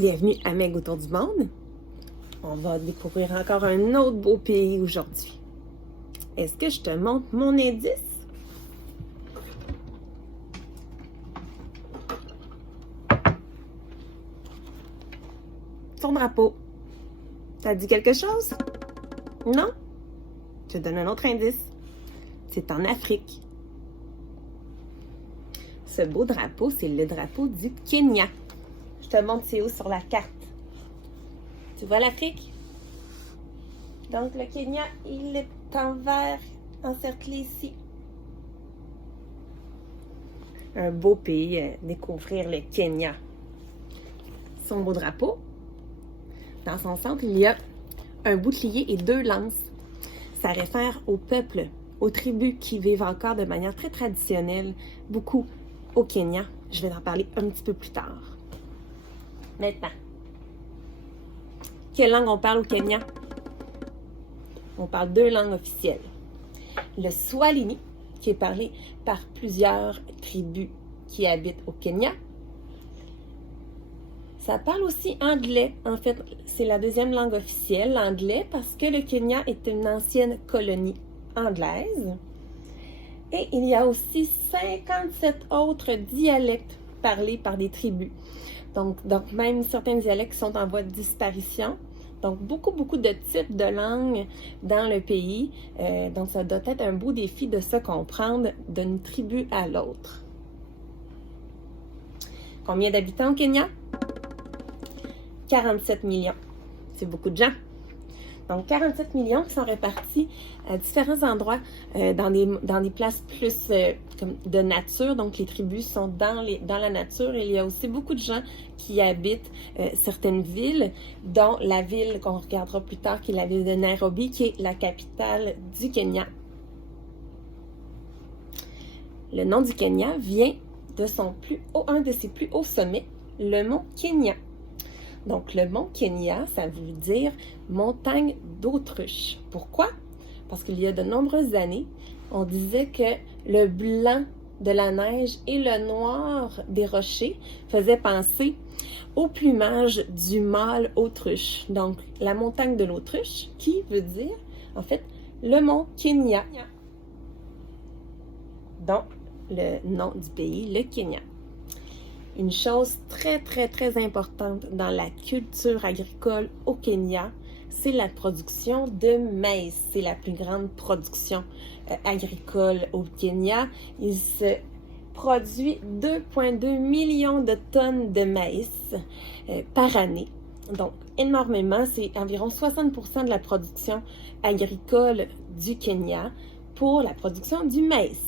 Bienvenue à Meg autour du monde. On va découvrir encore un autre beau pays aujourd'hui. Est-ce que je te montre mon indice? Ton drapeau. Ça dit quelque chose? Non? Je te donne un autre indice. C'est en Afrique. Ce beau drapeau, c'est le drapeau du Kenya. Je te montre c'est où sur la carte. Tu vois l'Afrique? Donc le Kenya, il est en vert, encerclé ici. Un beau pays, découvrir le Kenya. Son beau drapeau. Dans son centre, il y a un bouclier et 2 lances. Ça réfère au peuple, aux tribus qui vivent encore de manière très traditionnelle, beaucoup au Kenya. Je vais en parler un petit peu plus tard. Maintenant, quelle langue on parle au Kenya? On parle 2 langues officielles. Le Swahili, qui est parlé par plusieurs tribus qui habitent au Kenya. Ça parle aussi anglais. En fait, c'est la 2e langue officielle, l'anglais, parce que le Kenya est une ancienne colonie anglaise. Et il y a aussi 57 autres dialectes parlés par des tribus. Donc même certains dialectes sont en voie de disparition. Donc, beaucoup de types de langues dans le pays. Donc, ça doit être un beau défi de se comprendre d'une tribu à l'autre. Combien d'habitants au Kenya? 47 millions. C'est beaucoup de gens. Donc, 47 millions qui sont répartis à différents endroits dans des places plus comme de nature. Donc, les tribus sont dans la nature. Et il y a aussi beaucoup de gens qui habitent certaines villes, dont la ville qu'on regardera plus tard, qui est la ville de Nairobi, qui est la capitale du Kenya. Le nom du Kenya vient de un de ses plus hauts sommets, le mont Kenya. Donc, le mont Kenya, ça veut dire montagne d'autruche. Pourquoi? Parce qu'il y a de nombreuses années, on disait que le blanc de la neige et le noir des rochers faisaient penser au plumage du mâle autruche. Donc, la montagne de l'autruche, qui veut dire, en fait, le mont Kenya. Donc, le nom du pays, le Kenya. Une chose très importante dans la culture agricole au Kenya, c'est la production de maïs. C'est la plus grande production agricole au Kenya. Il se produit 2,2 millions de tonnes de maïs par année. Donc, énormément. C'est environ 60% de la production agricole du Kenya pour la production du maïs.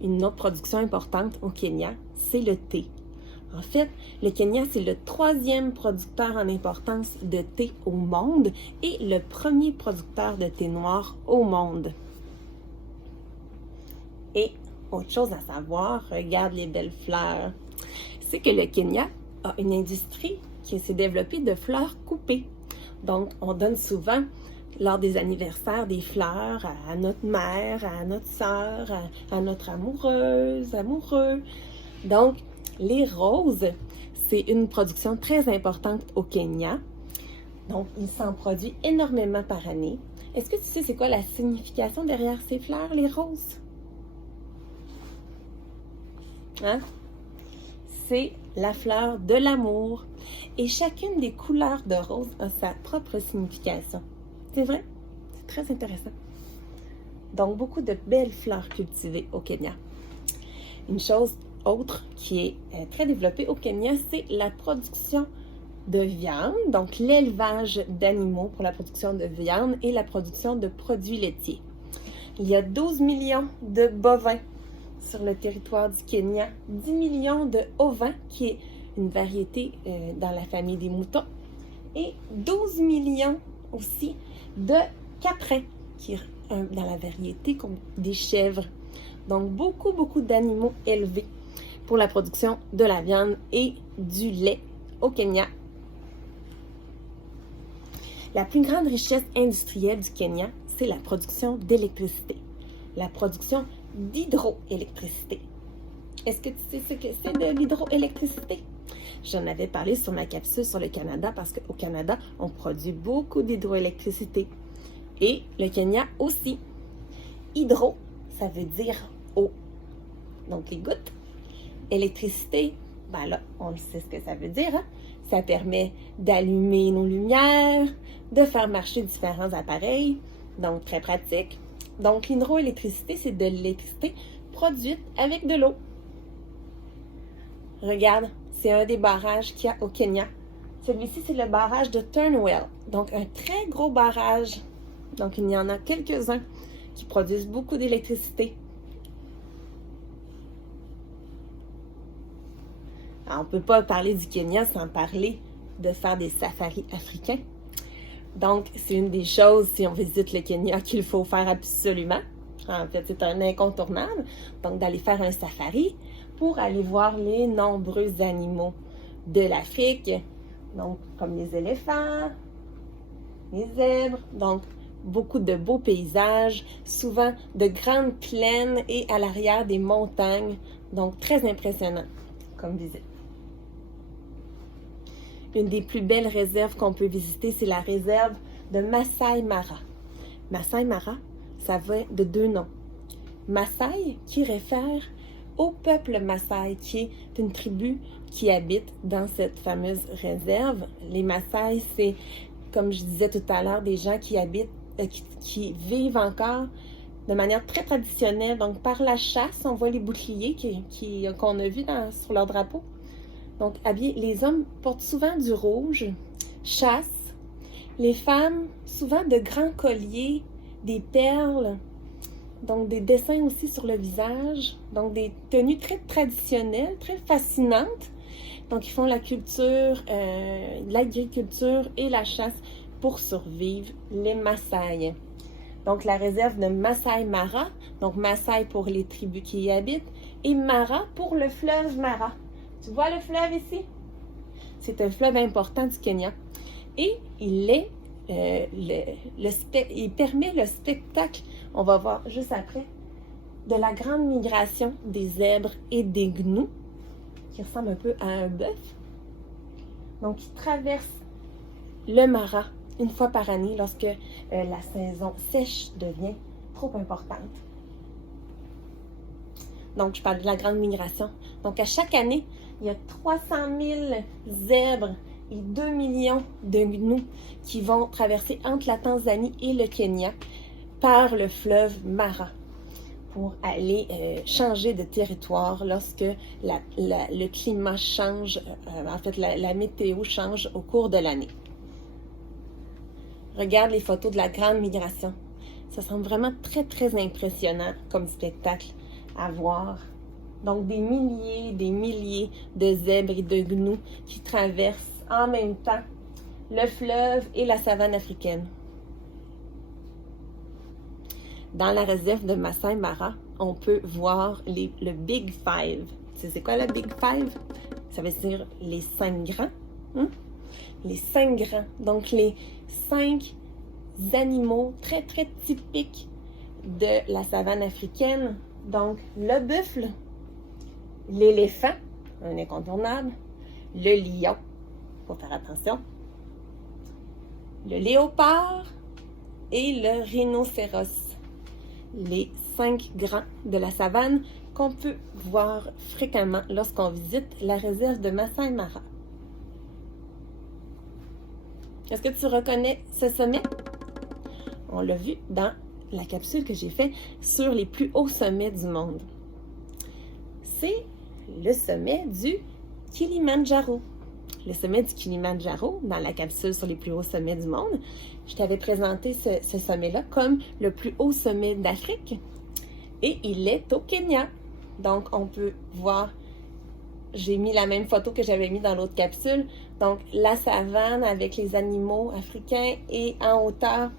Une autre production importante au Kenya, c'est le thé. En fait, le Kenya, c'est le 3e producteur en importance de thé au monde et le 1er producteur de thé noir au monde. Et autre chose à savoir, regarde les belles fleurs, c'est que le Kenya a une industrie qui s'est développée de fleurs coupées. Donc, on donne souvent lors des anniversaires des fleurs à notre mère, à notre sœur, à notre amoureuse, amoureux. Donc, les roses, c'est une production très importante au Kenya. Donc, il s'en produit énormément par année. Est-ce que tu sais c'est quoi la signification derrière ces fleurs, les roses? Hein? C'est la fleur de l'amour. Et chacune des couleurs de rose a sa propre signification. C'est vrai? C'est très intéressant. Donc, beaucoup de belles fleurs cultivées au Kenya. Une chose autre qui est très développée au Kenya, c'est la production de viande, donc l'élevage d'animaux pour la production de viande et la production de produits laitiers. Il y a 12 millions de bovins sur le territoire du Kenya, 10 millions de ovins, qui est une variété dans la famille des moutons, et 12 millions aussi de caprins, qui est dans la variété comme des chèvres. Donc, beaucoup d'animaux élevés pour la production de la viande et du lait au Kenya. La plus grande richesse industrielle du Kenya, c'est la production d'électricité, la production d'hydroélectricité. Est-ce que tu sais ce que c'est de l'hydroélectricité? J'en avais parlé sur ma capsule sur le Canada parce qu'au Canada, on produit beaucoup d'hydroélectricité. Et le Kenya aussi. Hydro, ça veut dire eau. Donc les gouttes. Électricité, ben là, on le sait ce que ça veut dire. Hein? Ça permet d'allumer nos lumières, de faire marcher différents appareils. Donc très pratique. Donc l'hydroélectricité, c'est de l'électricité produite avec de l'eau. Regarde, c'est un des barrages qu'il y a au Kenya. Celui-ci, c'est le barrage de Turnwell. Donc, un très gros barrage. Donc, il y en a quelques-uns qui produisent beaucoup d'électricité. Alors, on ne peut pas parler du Kenya sans parler de faire des safaris africains. Donc, c'est une des choses, si on visite le Kenya, qu'il faut faire absolument. En fait, c'est un incontournable. Donc, d'aller faire un safari pour aller voir les nombreux animaux de l'Afrique. Donc, comme les éléphants, les zèbres. Donc, beaucoup de beaux paysages, souvent de grandes plaines et à l'arrière des montagnes. Donc, très impressionnant comme visite. Une des plus belles réserves qu'on peut visiter, c'est la réserve de Masai Mara. Masai Mara, ça vient de deux noms. Masai, qui réfère au peuple Maasai, qui est une tribu qui habite dans cette fameuse réserve. Les Maasai, c'est, comme je disais tout à l'heure, des gens qui habitent, qui vivent encore de manière très traditionnelle. Donc, par la chasse, on voit les boucliers qu'on a vus sur leur drapeau. Donc, les hommes portent souvent du rouge, chassent. Les femmes, souvent de grands colliers, des perles, donc des dessins aussi sur le visage, donc des tenues très traditionnelles, très fascinantes. Donc, ils font la culture, l'agriculture et la chasse pour survivre, les Maasai. Donc, la réserve de Masai Mara, donc Maasai pour les tribus qui y habitent, et Mara pour le fleuve Mara. Tu vois le fleuve ici? C'est un fleuve important du Kenya. Et il permet le spectacle, on va voir juste après, de la grande migration des zèbres et des gnous, qui ressemble un peu à un bœuf. Donc, ils traversent le Mara une fois par année lorsque la saison sèche devient trop importante. Donc, je parle de la grande migration. Donc, à chaque année, il y a 300 000 zèbres et 2 millions de gnous qui vont traverser entre la Tanzanie et le Kenya par le fleuve Mara pour aller changer de territoire lorsque le climat change, en fait la météo change au cours de l'année. Regarde les photos de la grande migration. Ça semble vraiment très, très impressionnant comme spectacle à voir. Donc, des milliers de zèbres et de gnous qui traversent en même temps le fleuve et la savane africaine. Dans la réserve de Masai Mara, on peut voir le Big Five. C'est quoi le Big Five? Ça veut dire les 5 grands. Hein? Les 5 grands. Donc, les 5 animaux très, très typiques de la savane africaine. Donc, le buffle, l'éléphant, un incontournable, le lion, il faut faire attention, le léopard et le rhinocéros. Les 5 grands de la savane qu'on peut voir fréquemment lorsqu'on visite la réserve de Masai Mara. Est-ce que tu reconnais ce sommet? On l'a vu dans la capsule que j'ai faite sur les plus hauts sommets du monde. C'est le sommet du Kilimandjaro. Le sommet du Kilimandjaro, dans la capsule sur les plus hauts sommets du monde, je t'avais présenté ce sommet-là comme le plus haut sommet d'Afrique et il est au Kenya. Donc, on peut voir, j'ai mis la même photo que j'avais mis dans l'autre capsule, donc la savane avec les animaux africains et en hauteur,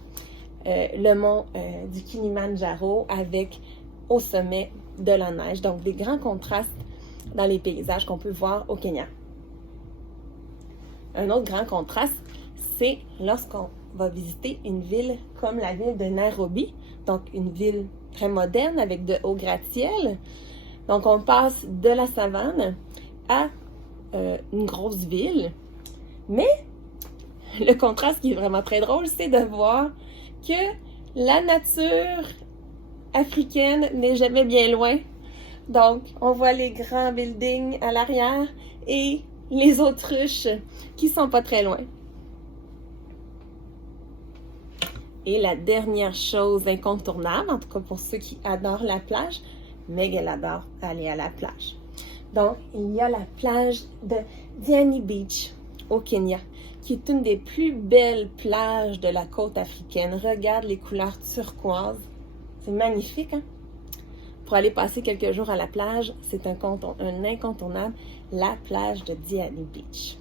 le mont du Kilimandjaro avec au sommet de la neige. Donc, des grands contrastes dans les paysages qu'on peut voir au Kenya. Un autre grand contraste, c'est lorsqu'on va visiter une ville comme la ville de Nairobi, donc une ville très moderne avec de hauts gratte-ciel. Donc, on passe de la savane à une grosse ville. Mais le contraste qui est vraiment très drôle, c'est de voir que la nature africaine n'est jamais bien loin. Donc, on voit les grands buildings à l'arrière et les autruches qui sont pas très loin. Et la dernière chose incontournable, en tout cas pour ceux qui adorent la plage, Meg, elle adore aller à la plage. Donc, il y a la plage de Diani Beach au Kenya, qui est une des plus belles plages de la côte africaine. Regarde les couleurs turquoises. C'est magnifique, hein? Pour aller passer quelques jours à la plage, c'est un incontournable, la plage de Diani Beach.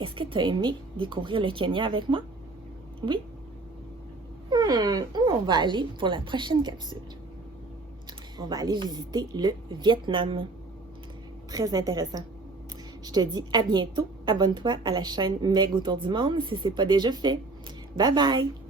Est-ce que tu as aimé découvrir le Kenya avec moi? Oui? Où on va aller pour la prochaine capsule? On va aller visiter le Vietnam. Très intéressant. Je te dis à bientôt. Abonne-toi à la chaîne Meg autour du monde si ce n'est pas déjà fait. Bye bye!